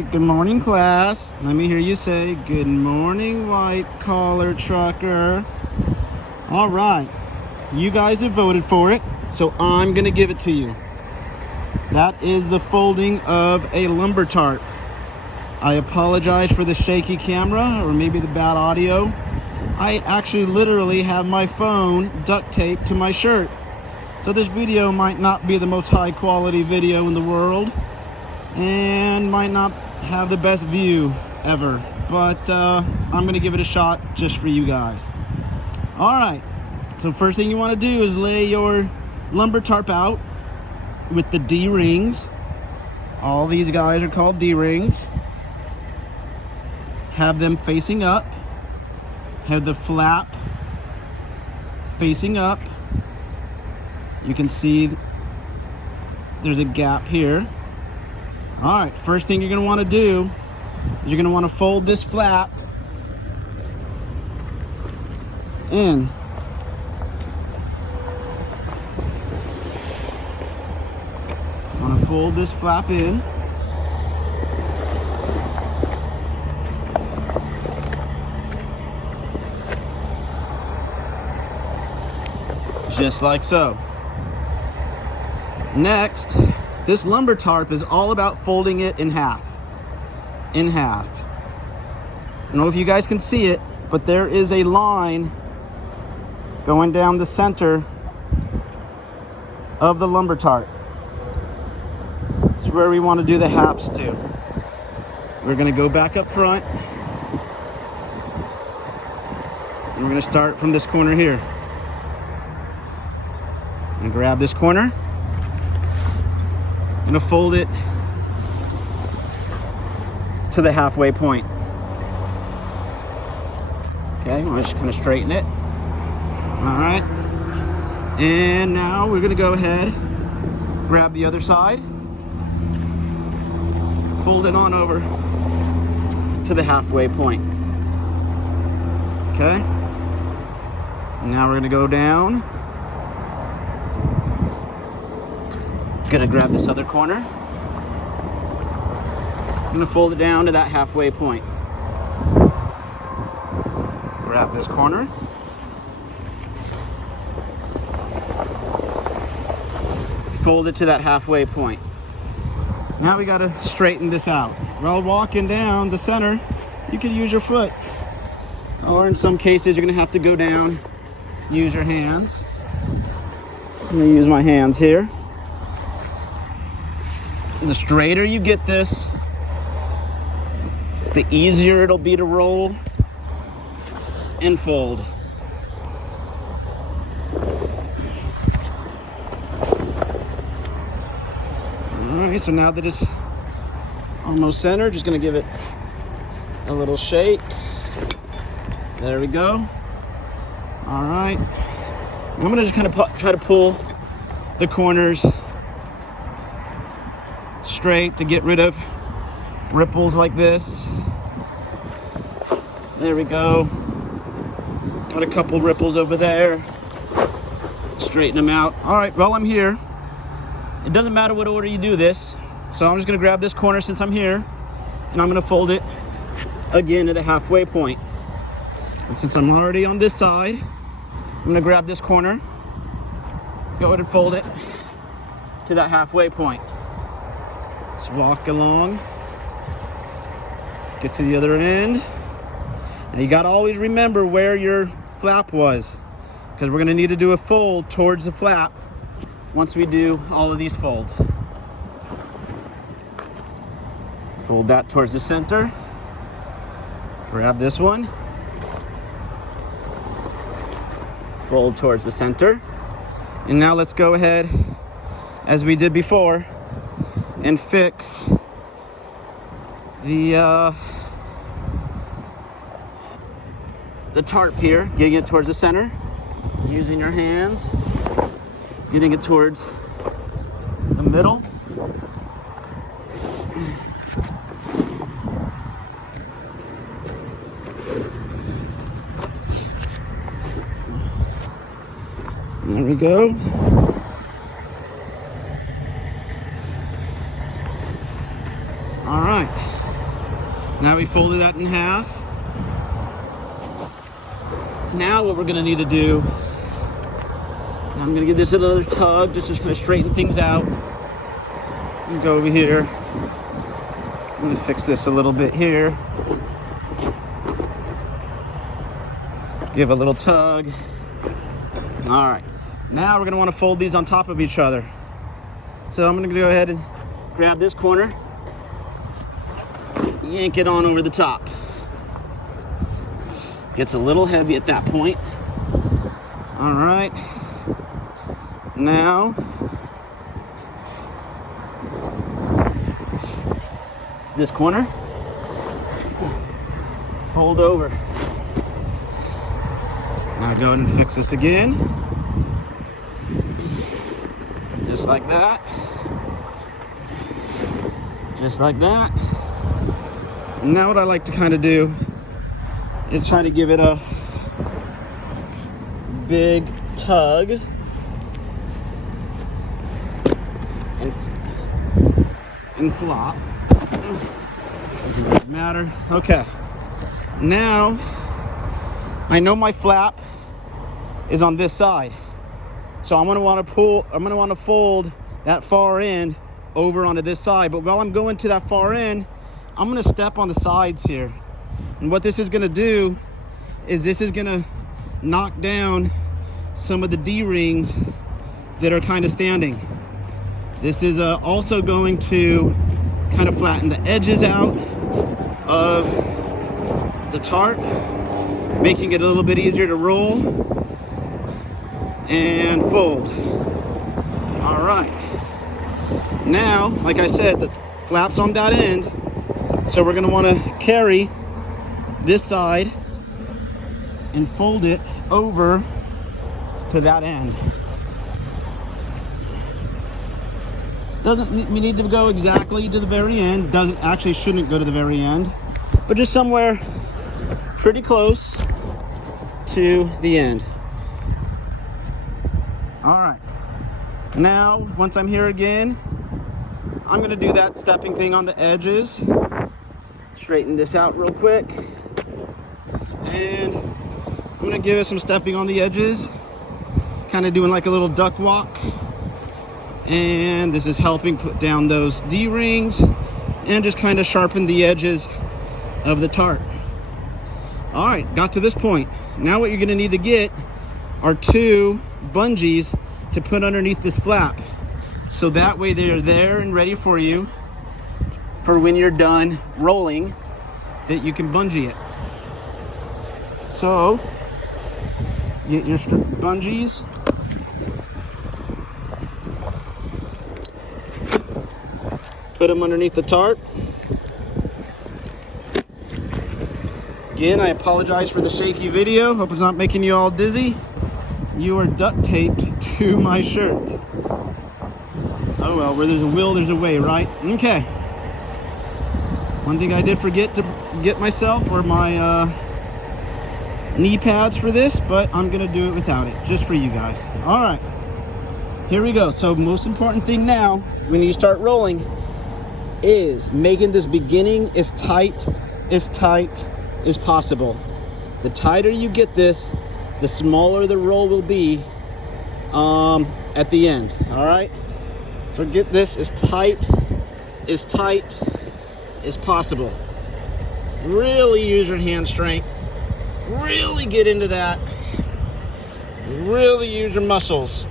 right, good morning, class. Let me hear you say, good morning, white collar trucker. All right, you guys have voted for it, so I'm gonna give it to you. That is the folding of a lumber tarp. I apologize for the shaky camera or maybe the bad audio. I actually literally have my phone duct taped to my shirt. So this video might not be the most high quality video in the world and might not have the best view ever, but I'm gonna give it a shot just for you guys. All right, so first thing you want to do is lay your lumber tarp out with the D-rings. All these guys are called D-rings. Have them facing up. Have the flap facing up. You can see there's a gap here. All right, first thing you're gonna wanna do is you're gonna wanna fold this flap in. Fold this flap in. Just like so. Next, this lumber tarp is all about folding it in half. In half. I don't know if you guys can see it, but there is a line going down the center of the lumber tarp. This is where we want to do the halves to. We're going to go back up front. And we're going to start from this corner here. And grab this corner. I'm going to fold it to the halfway point. Okay, I'm just going to straighten it. All right. And now we're going to go ahead, grab the other side. Fold it on over to the halfway point. Okay. Now we're gonna go down. Gonna grab this other corner. Gonna fold it down to that halfway point. Grab this corner. Fold it to that halfway point. Now we gotta straighten this out. While walking down the center, you could use your foot. Or in some cases, you're gonna have to go down, use your hands. I'm gonna use my hands here. The straighter you get this, the easier it'll be to roll and fold. Alright, so now that it's almost centered, just gonna give it a little shake. There we go. Alright. I'm gonna just kind of try to pull the corners straight to get rid of ripples like this. There we go. Got a couple ripples over there. Straighten them out. Alright, while I'm here, it doesn't matter what order you do this. So I'm just gonna grab this corner since I'm here, and I'm gonna fold it again to the halfway point. And since I'm already on this side, I'm gonna grab this corner, go ahead and fold it to that halfway point. Just walk along, get to the other end. Now you gotta always remember where your flap was, because we're gonna need to do a fold towards the flap once we do all of these folds. Fold that towards the center. Grab this one. Fold towards the center. And now let's go ahead, as we did before, and fix the tarp here, getting it towards the center, using your hands, getting it towards the middle. There we go. All right. folded that in half. Now what we're gonna need to do, I'm gonna give this another tug just to kind of straighten things out. And go over here. I'm gonna fix this a little bit here. Give a little tug. All right, now we're gonna wanna fold these on top of each other. So I'm gonna go ahead and grab this corner, yank it on over the top. Gets a little heavy at that point. All right, now this corner, fold over. Now go ahead and fix this again. Just like that. Just like that. And now what I like to kind of do is try to give it a big tug. And flop. Doesn't matter. Okay. Now I know my flap is on this side. So I'm gonna want to fold that far end over onto this side. But while I'm going to that far end, I'm gonna step on the sides here. And what this is gonna do is this is gonna knock down some of the D-rings that are kind of standing. This is also going to kind of flatten the edges out of the tarp, making it a little bit easier to roll and fold. All right. Now, like I said, the flap's on that end, so we're gonna wanna carry this side and fold it over to that end. Doesn't we need to go exactly to the very end, shouldn't go to the very end, but just somewhere pretty close to the end. All right, now once I'm here again, I'm gonna do that stepping thing on the edges. Straighten this out real quick, and I'm gonna give it some stepping on the edges, kind of doing like a little duck walk. And this is helping put down those D-rings and just kind of sharpen the edges of the tarp. All right, got to this point. Now what you're gonna need to get are 2 bungees to put underneath this flap. So that way they are there and ready for you for when you're done rolling, that you can bungee it. So get your bungees. Put them underneath the tarp. Again, I apologize for the shaky video. Hope it's not making you all dizzy. You are duct taped to my shirt. Oh well, where there's a will, there's a way, right? Okay. One thing I did forget to get myself were my knee pads for this, but I'm gonna do it without it, just for you guys. All right, here we go. So most important thing now, when you start rolling, is making this beginning as tight as possible. The tighter you get this, the smaller the roll will be at the end. All right, so get this as tight as possible. Really use your hand strength, really get into that, really use your muscles.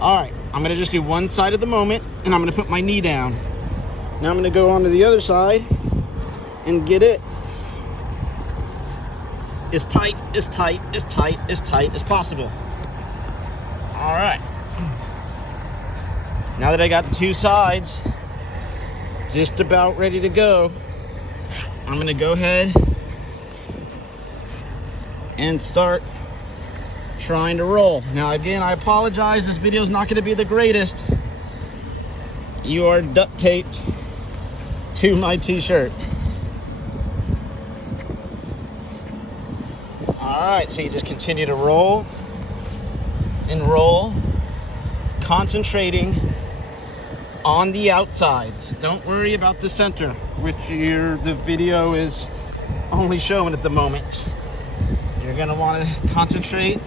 All right, I'm gonna just do one side at the moment, and I'm gonna put my knee down. Now I'm gonna go on to the other side and get it as tight as possible. All right. Now that I got 2 sides just about ready to go, I'm gonna go ahead and start trying to roll. Now again, I apologize, this video is not gonna be the greatest. You are duct taped to my t-shirt. All right, so you just continue to roll and roll, concentrating on the outsides. Don't worry about the center, which the video is only showing at the moment. You're gonna want to concentrate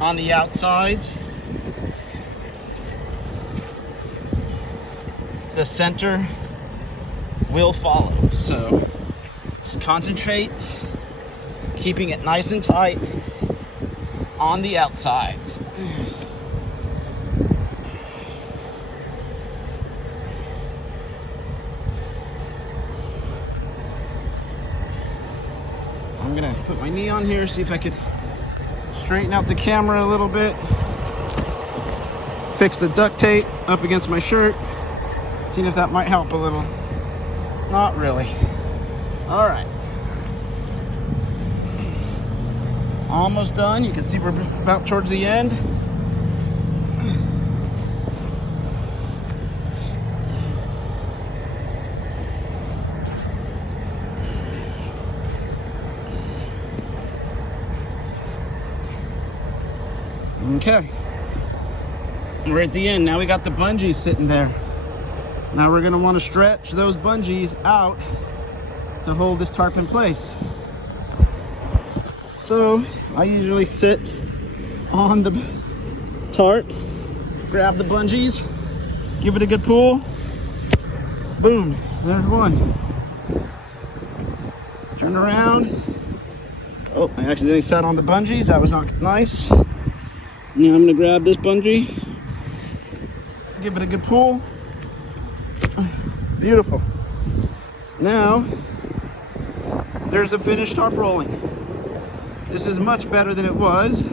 on the outsides. The center will follow. So just concentrate, keeping it nice and tight on the outsides. I'm gonna put my knee on here, see if I could straighten out the camera a little bit. Fix the duct tape up against my shirt. Seeing if that might help a little. Not really. All right. Almost done. You can see we're about towards the end. Okay. We're at the end. Now we got the bungees sitting there. Now we're going to want to stretch those bungees out to hold this tarp in place. So I usually sit on the tarp, grab the bungees, give it a good pull. Boom, there's one. Turn around. Oh, I accidentally sat on the bungees. That was not nice. Now I'm going to grab this bungee, give it a good pull. Beautiful. Now, there's the finished tarp rolling. This is much better than it was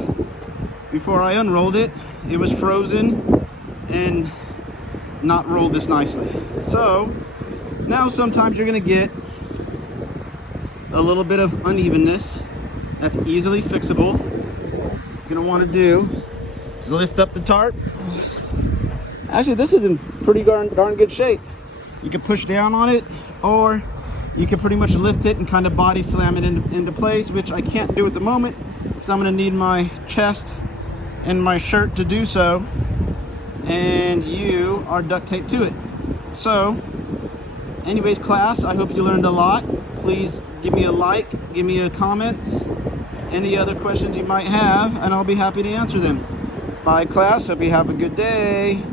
before I unrolled it. It was frozen and not rolled this nicely. So, now sometimes you're gonna get a little bit of unevenness. That's easily fixable. What you're gonna wanna do is lift up the tarp. Actually, this is in pretty darn good shape. You can push down on it, or you can pretty much lift it and kind of body slam it into place, which I can't do at the moment because I'm going to need my chest and my shirt to do so, and you are duct taped to it. So anyways, class, I hope you learned a lot. Please give me a like, give me a comment, any other questions you might have, and I'll be happy to answer them. Bye, class. Hope you have a good day.